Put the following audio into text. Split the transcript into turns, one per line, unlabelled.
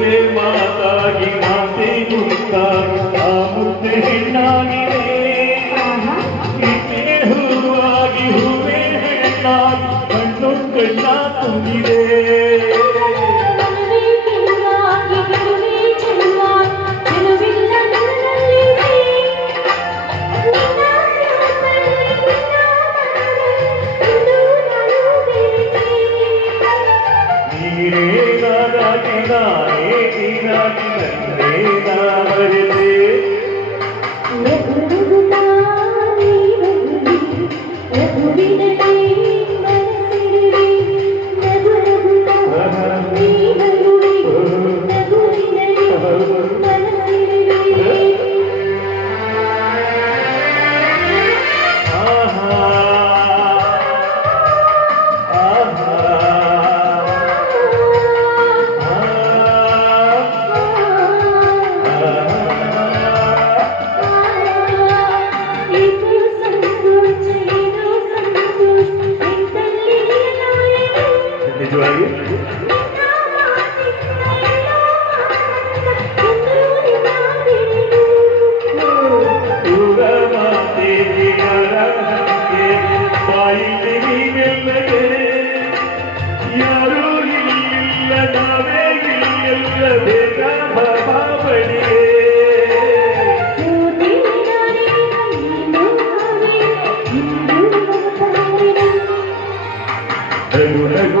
ಮನಸ್ಸಿಳಗೆ ನೀ ಬರುವಿ ಮದುವೆ ಮಾತಾಗಿ ಮಾತೆ ಮುತ್ತಾಗಿ ಆ ಮುದ್ದೆ ಹೆಣ್ಣಾಗಿದೆ ಪ್ರೀತಿಗೆ ಹೂವಾಗಿ ಹೂವೇ ಹೆಣ್ಣಾಗಿ ಕಣ್ಣು ಕಣ್ಣ ತುಂಬಿದೆ ఉన్నాడు Hey, hey, hey.